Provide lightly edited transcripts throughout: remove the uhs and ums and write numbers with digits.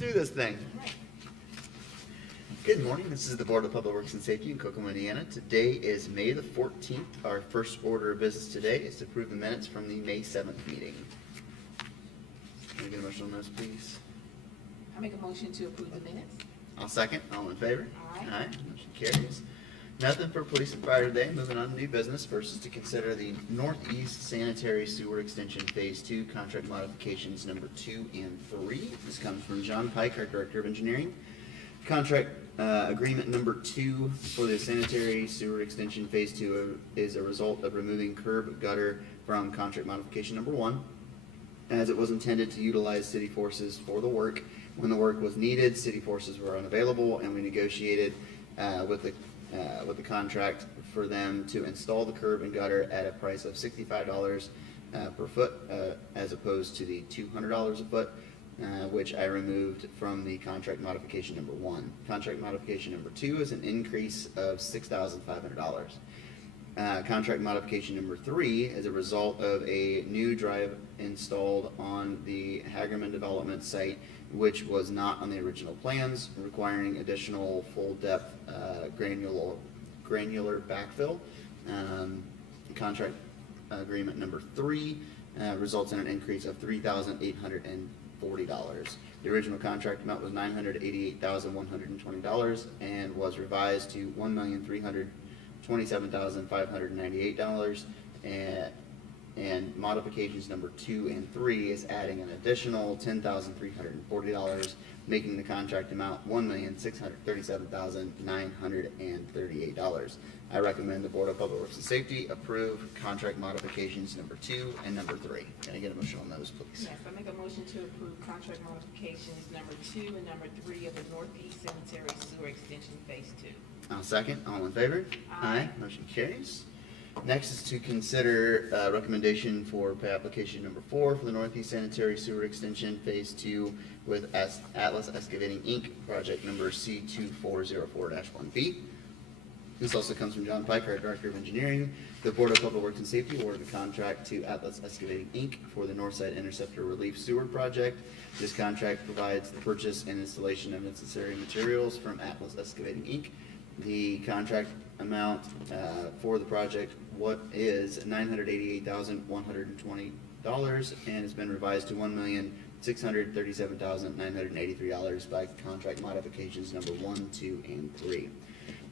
do this thing. Good morning, this is the Board of Public Works and Safety in Kokomo, Indiana. Today is May the 14th. Our first order of business today is to approve the minutes from the May 7th meeting. Can I get a motion on those, please? I make a motion to approve the minutes. I'll second. All in favor? Aye. Motion carries. Nothing for police and fire today. Moving on to new business. First is to consider the Northeast Sanitary Sewer Extension Phase 2 contract modifications number 2 and 3. This comes from John Pike, our Director of Engineering. Contract agreement number 2 for the sanitary sewer extension phase 2 is a result of removing curb gutter from contract modification number 1, as it was intended to utilize city forces for the work. When the work was needed, city forces were unavailable, and we negotiated with the contract for them to install the curb and gutter at a price of $65 per foot, as opposed to the $200 a foot. Which I removed from the contract modification number 1. Contract modification number 2 is an increase of $6,500. Contract modification number 3 is a result of a new drive installed on the Hagerman development site, which was not on the original plans, requiring additional full depth granular backfill. Contract agreement number 3 results in an increase of $3,840. The original contract amount was $988,120 and was revised to $1,327,598. And modifications number 2 and 3 is adding an additional $10,340, making the contract amount $1,637,938. I recommend the Board of Public Works and Safety approve contract modifications number 2 and number 3. Can I get a motion on those, please? Yes, I make a motion to approve contract modifications number 2 and number 3 of the Northeast Sanitary Sewer Extension Phase 2. I'll second. All in favor? Aye. Motion carries. Next is to consider recommendation for pay application number 4 for the Northeast Sanitary Sewer Extension Phase 2 with Atlas Excavating Inc., project number C2404-1B. This also comes from John Pike, our Director of Engineering. The Board of Public Works and Safety awarded the contract to Atlas Excavating Inc. for the Northside Interceptor Relief Sewer Project. This contract provides the purchase and installation of necessary materials from Atlas Excavating Inc. The contract amount for the project is $988,120 and has been revised to $1,637,983 by contract modifications number 1, 2, and 3.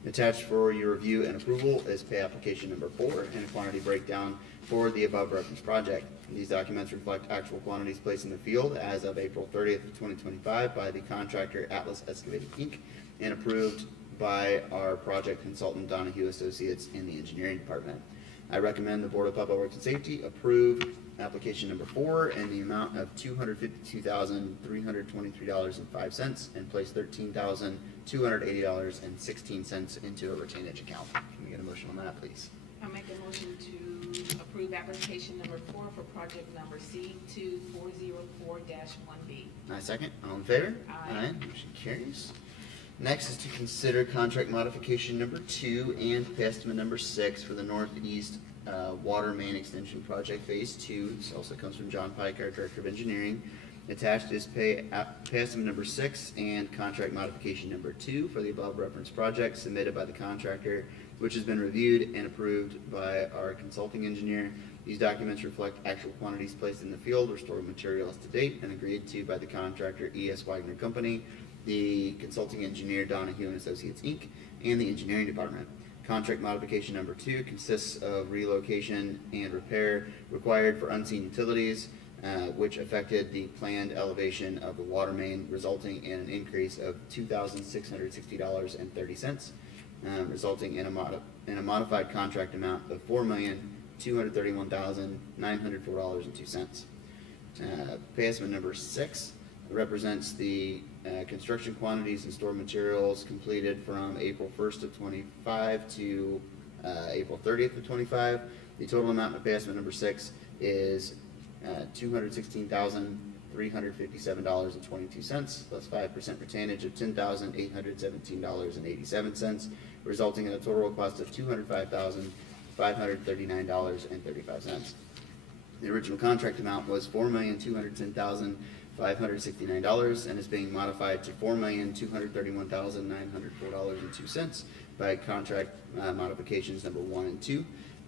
Attached for your review and approval is pay application number 4 and a quantity breakdown for the above referenced project. These documents reflect actual quantities placed in the field as of April 30th, 2025 by the contractor Atlas Excavating Inc. and approved by our project consultant Donahue Associates in the engineering department. I recommend the Board of Public Works and Safety approve application number 4 in the amount of $252,323.05 and place $13,280.16 into a retainage account. Can we get a motion on that, please? I make a motion to approve application number 4 for project number C2404-1B. I second. All in favor? Aye. Motion carries. Next is to consider contract modification number 2 and pay estimate number 6 for the Northeast Water Main Extension Project Phase 2. This also comes from John Pike, our Director of Engineering. Attached is pay estimate number 6 and contract modification number 2 for the above referenced project submitted by the contractor, which has been reviewed and approved by our consulting engineer. These documents reflect actual quantities placed in the field or stored materials to date and agreed to by the contractor E.S. Wagner Company, the consulting engineer Donahue and Associates Inc., and the engineering department. Contract modification number 2 consists of relocation and repair required for unseen utilities, which affected the planned elevation of the water main, resulting in an increase of $2,660.30, resulting in a modified contract amount of $4,231,904.02. Pay estimate number 6 represents the construction quantities and stored materials completed from April 1st of 25 to April 30th of 25. The total amount of pay estimate number 6 is $216,357.22, plus 5% retainage of $10,817.87, resulting in a total cost of $205,539.35. The original contract amount was $4,210,500. $569 and is being modified to $4,231,904.02 by contract modifications number 1 and 2.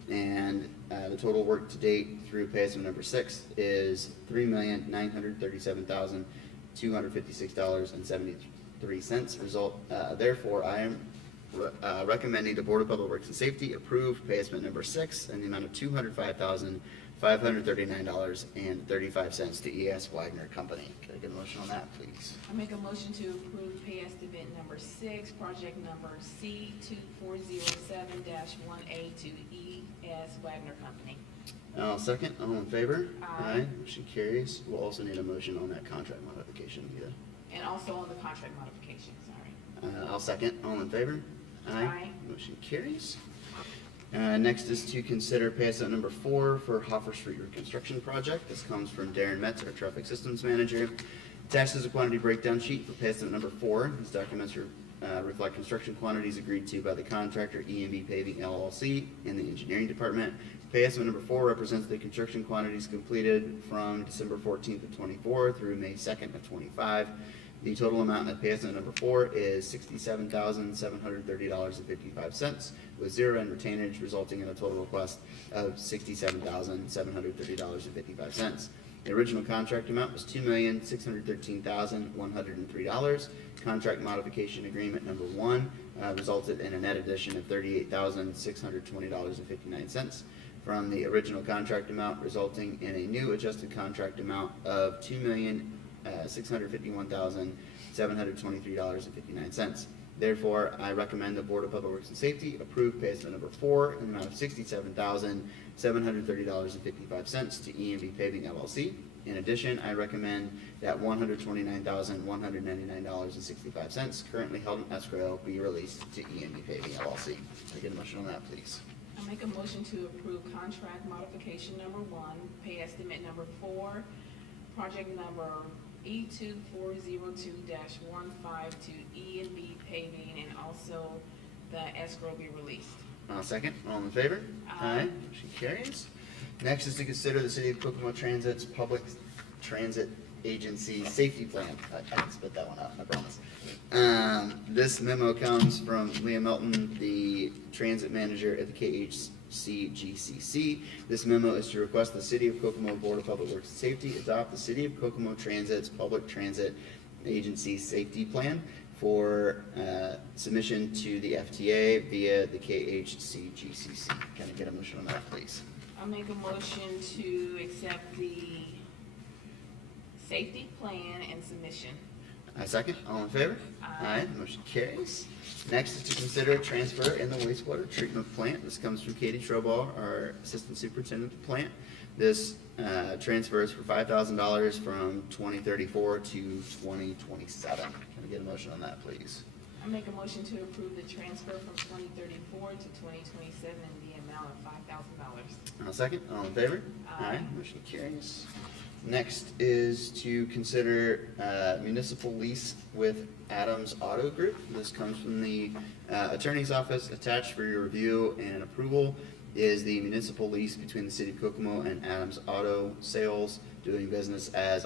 And the total work to date through pay estimate number 6 is $3,937,256.73. Therefore, I am recommending the Board of Public Works and Safety approve pay estimate number 6 in the amount of $205,539.35 to E.S. Wagner Company. Can I get a motion on that, please? I make a motion to approve pay estimate number 6, project number C2407-1A to E.S. Wagner Company. I'll second. All in favor? Aye. Motion carries. We'll also need a motion on that contract modification, Leah. And also on the contract modification, sorry. I'll second. All in favor? Aye. Motion carries. Next is to consider pay estimate number 4 for Hoffer Street Reconstruction Project. This comes from Darren Metz, our Traffic Systems Manager. Attached is a quantity breakdown sheet for pay estimate number 4. These documents reflect construction quantities agreed to by the contractor, E&B Paving LLC, and the engineering department. Pay estimate number 4 represents the construction quantities completed from December 14th of 24 through May 2nd of 25. The total amount at pay estimate number 4 is $67,730.55, with zero in retainage, resulting in a total request of $67,730.55. The original contract amount was $2,613,103. Contract modification agreement number 1 resulted in a net addition of $38,620.59 from the original contract amount, resulting in a new adjusted contract amount of $2,651,723.59. Therefore, I recommend the Board of Public Works and Safety approve pay estimate number 4 in the amount of $67,730.55 to E&B Paving LLC. In addition, I recommend that $129,199.65 currently held in escrow be released to E&B Paving LLC. Can I get a motion on that, please? I make a motion to approve contract modification number 1, pay estimate number 4, project number E2402-15 to E&B Paving, and also the escrow be released. Second. All in favor? Aye. Motion carries. Next is to consider the City of Kokomo Transit's Public Transit Agency Safety Plan. I can spit that one out, I promise. This memo comes from Leah Melton, the Transit Manager at the KHCGCC. This memo is to request the City of Kokomo Board of Public Works and Safety adopt the City of Kokomo Transit's Public Transit Agency Safety Plan for submission to the FTA via the KHCGCC. Can I get a motion on that, please? I make a motion to accept the safety plan and submission. Second. All in favor? Aye. Motion carries. Next is to consider a transfer in the wastewater treatment plant. This comes from Katie Troball, our Assistant Superintendent of the plant. This transfer is for $5,000 from 2034 to 2027. Can I get a motion on that, please? I make a motion to approve the transfer from 2034 to 2027 in the amount of $5,000. Second. All in favor? Aye. Motion carries. Next is to consider municipal lease with Adams Auto Group. This comes from the Attorney's Office. Attached for your review and approval is the municipal lease between the City of Kokomo and Adams Auto Sales, doing business as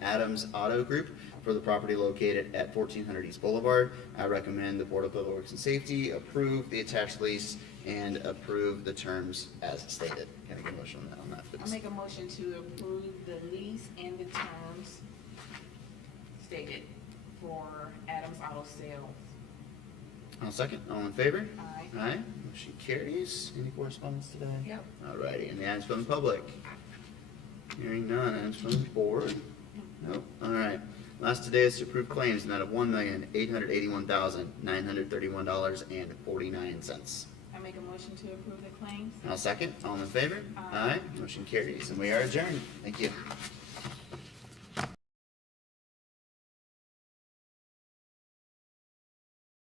Adams Auto Group, for the property located at 1400 East Boulevard. I recommend the Board of Public Works and Safety approve the attached lease and approve the terms as stated. Can I get a motion on that, please? I make a motion to approve the lease and the terms stated for Adams Auto Sales. I'll second. All in favor? Aye. Aye. Motion carries. Any correspondence today? Yep. Alrighty, and the items from the public? Hearing none. Items from the board? Nope. Alright. Last today is to approve claims in the amount of $1,881,931.49. I make a motion to approve the claims. I'll second. All in favor? Aye. Motion carries, and we are adjourned. Thank you.